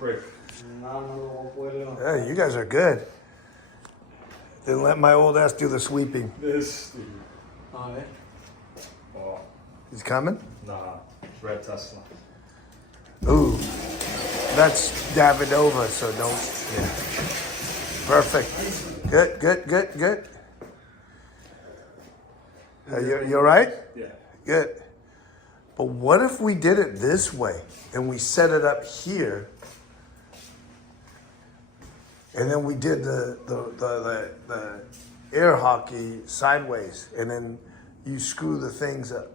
brick. Yeah, you guys are good. Then let my old ass do the sweeping. This. Oh, eh? Oh, He's coming? nah. Red Tesla. Ooh, that's Davidova, so don't. Yeah. Perfect. Good, good, good, good. You all right? Yeah. Good. But what if we did it this way and we set it up here, and then we did the air hockey sideways, and then you screw the things up?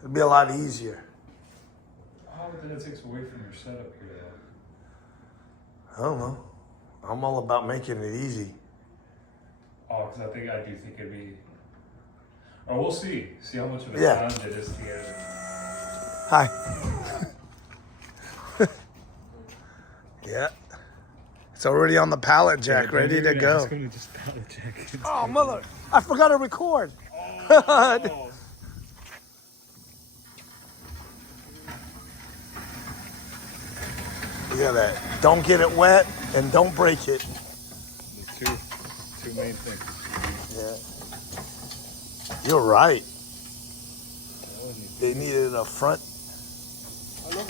It'd be a lot easier. Oh, but then it takes away from your setup here. I don't know. I'm all about making it easy. Oh, because I do think it'd be. Oh, we'll see. See how much of a Yeah. challenge it is to get it. Hi. Yeah. It's already on the pallet jack, ready to go. Oh, mother. I forgot to record. Oh. Look at that. Don't get it wet and don't break it. The two main things. Yeah. You're right. They needed a front. Hello?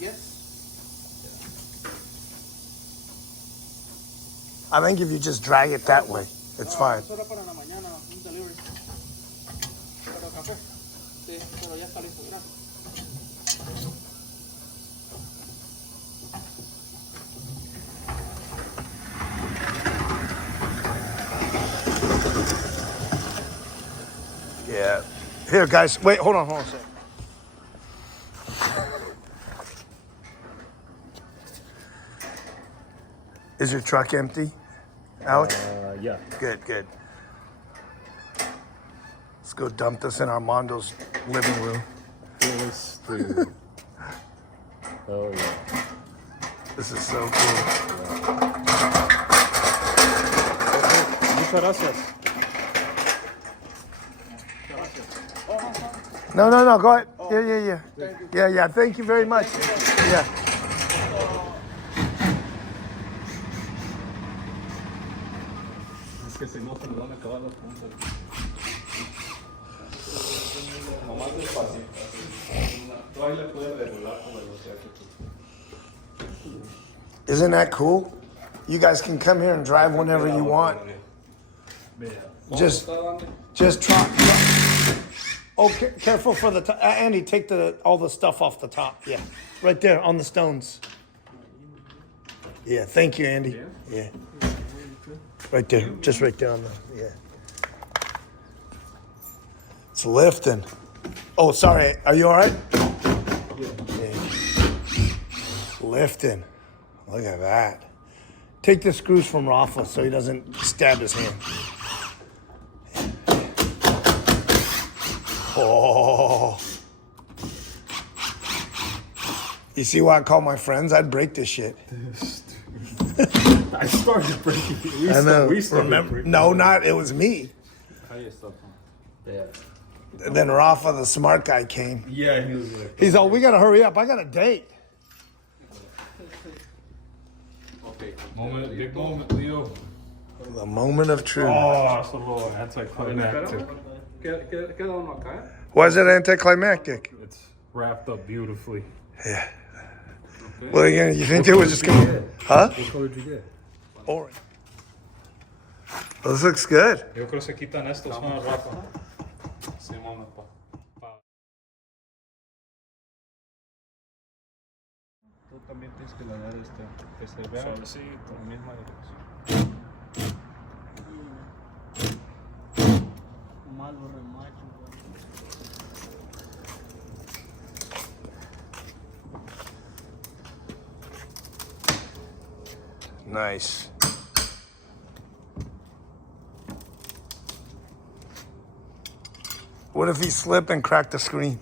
Yes? I think if you just drag it that way, it's fine. Eso era para la mañana, un delivery. ¿Para café? Sí, pero ya está listo, gracias. Yeah. Here, guys. Wait, hold on a second. Is your truck empty, Alex? Yeah. Good, good. Let's go dump this in Armando's living room. Oh, yeah. This is so cool. Muchas gracias. No, go ahead. Yeah. Yeah. Thank you very much. Yeah. Es que si no, se me van a acabar las puntas. Nomás despacio. Tú ahí le puedes regular con velocidad que tú. Isn't that cool? You guys can come here and drive whenever you want. Just try. Oh, careful for the top. Andy, take all the stuff off the top. Yeah, right there on the stones. Yeah, thank you, Andy. Yeah. Right there, just right there on the, yeah. It's lifting. Oh, sorry, are you all right? Yeah. Lifting. Look at that. Take the screws from Rafa so he doesn't stab his hand. Oh. You see why I call my friends? I'd break this shit. I started breaking it. I know. We started Remember? breaking No, it was me. Yeah. And then Rafa, the smart guy, came. Yeah, he was like. He's all, we gotta hurry up. I got a date. Okay. Big moment, Leo. The moment of truth. Oh, it's a little anticlimactic. Why is it anticlimactic? It's wrapped up beautifully. Yeah. Well, again, you think they were just gonna, huh? What color did you get? Orange. This looks good. Yo creo que se quitan estos con Rafa. Simón, Tú también tienes que lograr que se vea Suavecito. la misma dirección. Malo remacho. Nice. What if he slip and crack the screen?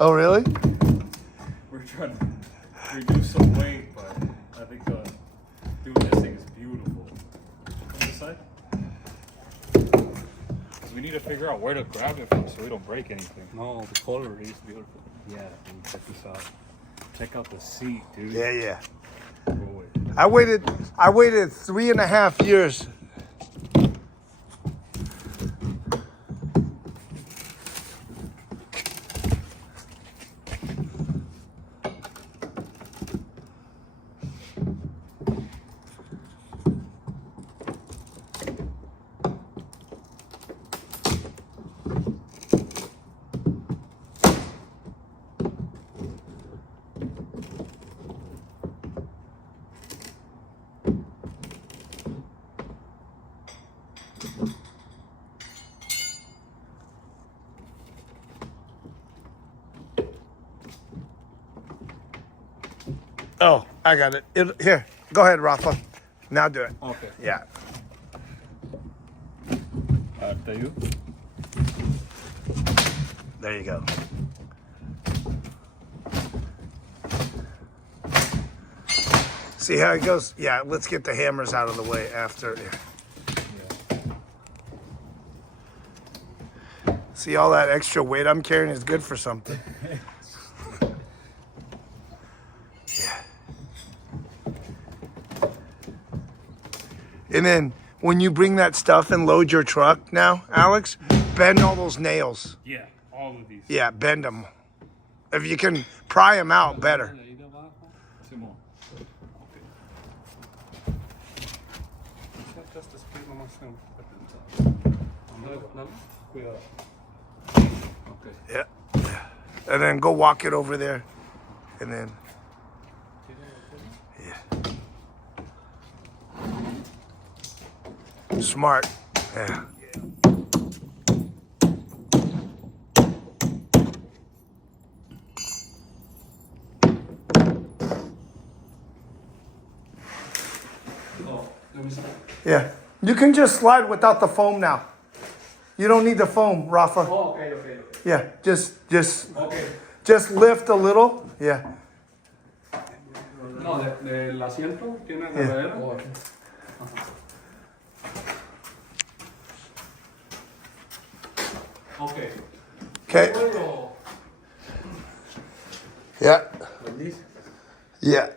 Oh, really? We're trying to reduce some weight, but I think dude, this thing is beautiful. On this side? we need to figure out where to grab it from so we don't break anything. No, the color is beautiful. Yeah, dude, check this out. Check out the seat, dude. Yeah. Boy. I waited 3.5 years. Oh, I got it. Here, go ahead, Rafa. Now do it. Okay. Yeah. After you. There you go. See how it goes? Yeah, let's get the hammers out of the way after. See, all that extra weight I'm carrying is good for something. And then when you bring that stuff and load your truck now, Alex, bend all those nails. Yeah, all of these. Yeah, bend them. If you can pry them out, better. Simón. Just speed nomás. Cuidado. Okay. Yeah. And then go walk it over there. And then, yeah. Smart. Yeah. Oh, let me see. Yeah. You can just slide without the foam now. You don't need the foam, Rafa. Oh, okay. Yeah, just Okay. lift a little. Yeah. No, del asiento tiene la Yeah. cadera. Okay. Okay. Puedo. Yeah. Like this. Yeah.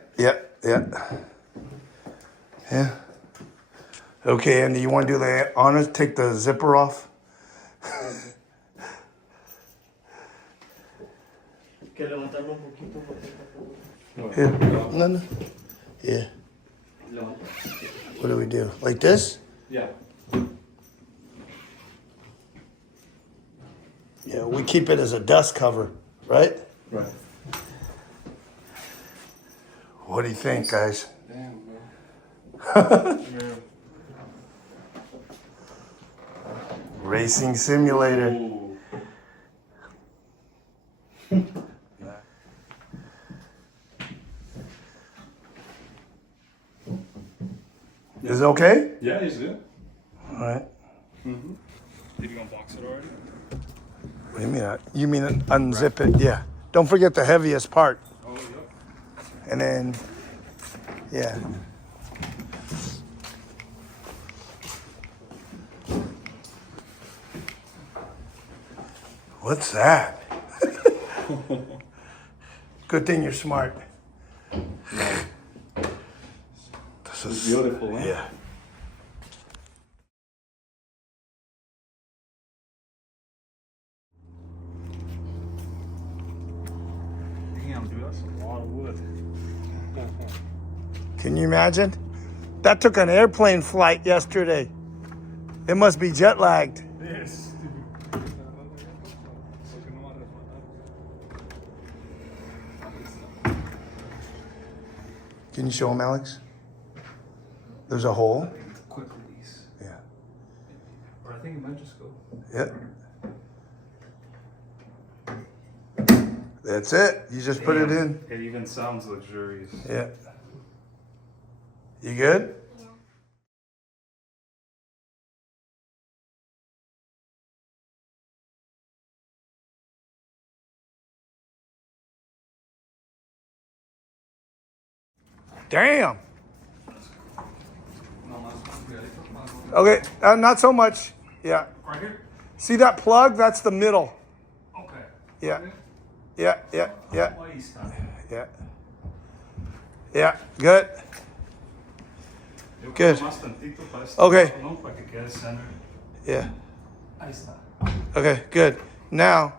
Okay, Andy, you want to do the honors? Take the zipper off. Que levantarlo un poquito porque Here. No. Yeah. What do we do? Like this? Yeah. Yeah, we keep it as a dust cover, right? Right. What do you think, guys? Damn, bro. Racing simulator. Ooh. Is it okay? Yeah, it's good. All right. Did you unbox it already? What do you mean? You mean unzip it? Yeah. Don't forget the heaviest part. Oh, yeah. And then, yeah. What's that? Good thing you're smart. This is Beautiful, huh? Yeah. Damn, dude, that's a lot of wood. Can you imagine? That took an airplane flight yesterday. It must be jet lagged. Yes. Can you show him, Alex? There's a hole. Quick release. Yeah. Or I think it might just go. Yeah. That's it. You just put it in. It even sounds luxurious. Yeah. You good? Damn. Okay, not so much. Yeah. Right here? See that plug? That's the middle. Ok. Yeah. Yeah, yeah, yeah, Ahí está. yeah. Yeah, good. Yo Good. creo más tantito para este Okay. lado, ¿no? Para que quede center. Yeah. Ahí está. Okay, good. Now,